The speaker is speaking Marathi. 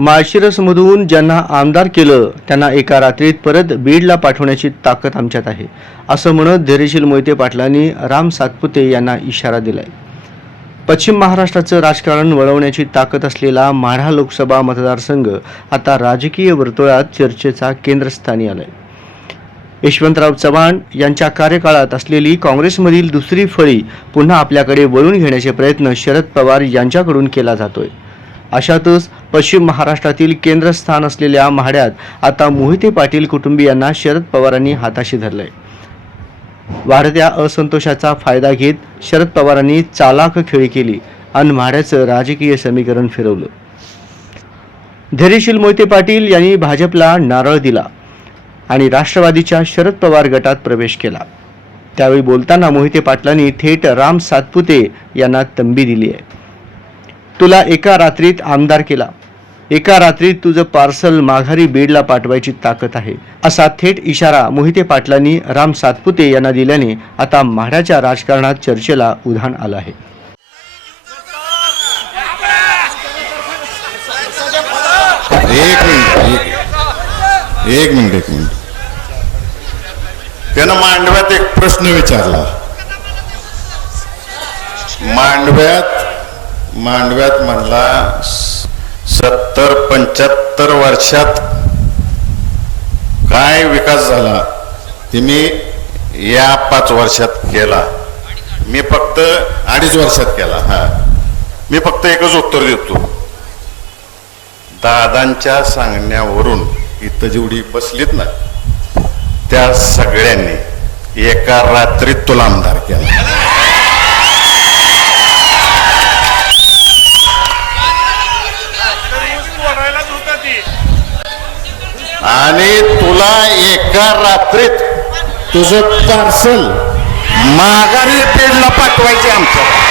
माळशिरसमधून ज्यांना आमदार केलं त्यांना एका रात्रीत परत बीडला पाठवण्याची ताकद आमच्यात आहे, असं म्हणत धैर्यशील मोहिते पाटलांनी राम सातपुते यांना इशारा दिलाय. पश्चिम महाराष्ट्राचं राजकारण वळवण्याची ताकद असलेला माढा लोकसभा मतदारसंघ आता राजकीय वर्तुळात चर्चेचा केंद्रस्थानी आलाय. यशवंतराव चव्हाण यांच्या कार्यकाळात असलेली काँग्रेसमधील दुसरी फळी पुन्हा आपल्याकडे वळून घेण्याचे प्रयत्न शरद पवार यांच्याकडून केला जातोय. अशातच पश्चिम महाराष्ट्रातील केंद्रस्थान असलेल्या माढ्यात आता मोहिते पाटील कुटुंबियांना शरद पवारांनी हाताशी धरलंय. वाढत्या असंतोषाचा फायदा घेत शरद पवारांनी चालाख खेळी केली आणि माढ्याचं राजकीय समीकरण फिरवलं. धैर्यशील मोहिते पाटील यांनी भाजपला नारळ दिला आणि राष्ट्रवादीच्या शरद पवार गटात प्रवेश केला. त्यावेळी बोलताना मोहिते पाटलांनी थेट राम सातपुते यांना तंबी दिली आहे. तुला एका रात्रीत आमदार केला, एका रात्रीत तुझं पार्सल माघारी बीडला पाठवायची ताकद आहे, असा थेट इशारा मोहिते पाटलांनी राम सातपुते यांना दिल्याने आता माढ्याच्या राजकारणात चर्चेला उधाण आलं आहे. एक मिनिट त्यानं मांडव्यात एक प्रश्न विचारला. मांडव्यात म्हणला 70-75 वर्षात काय विकास झाला ते मी या 5 वर्षात केला, मी फक्त 2.5 वर्षात केला. मी फक्त एकच उत्तर देतो, दादांच्या सांगण्यावरून इथं जेवढी बसलीत ना त्या सगळ्यांनी एका रात्रीत तुला आमदार केला. आणि तुला एका रात्रीत तुझं पार्सल माघारी बीडला पाठवायचे आमचं.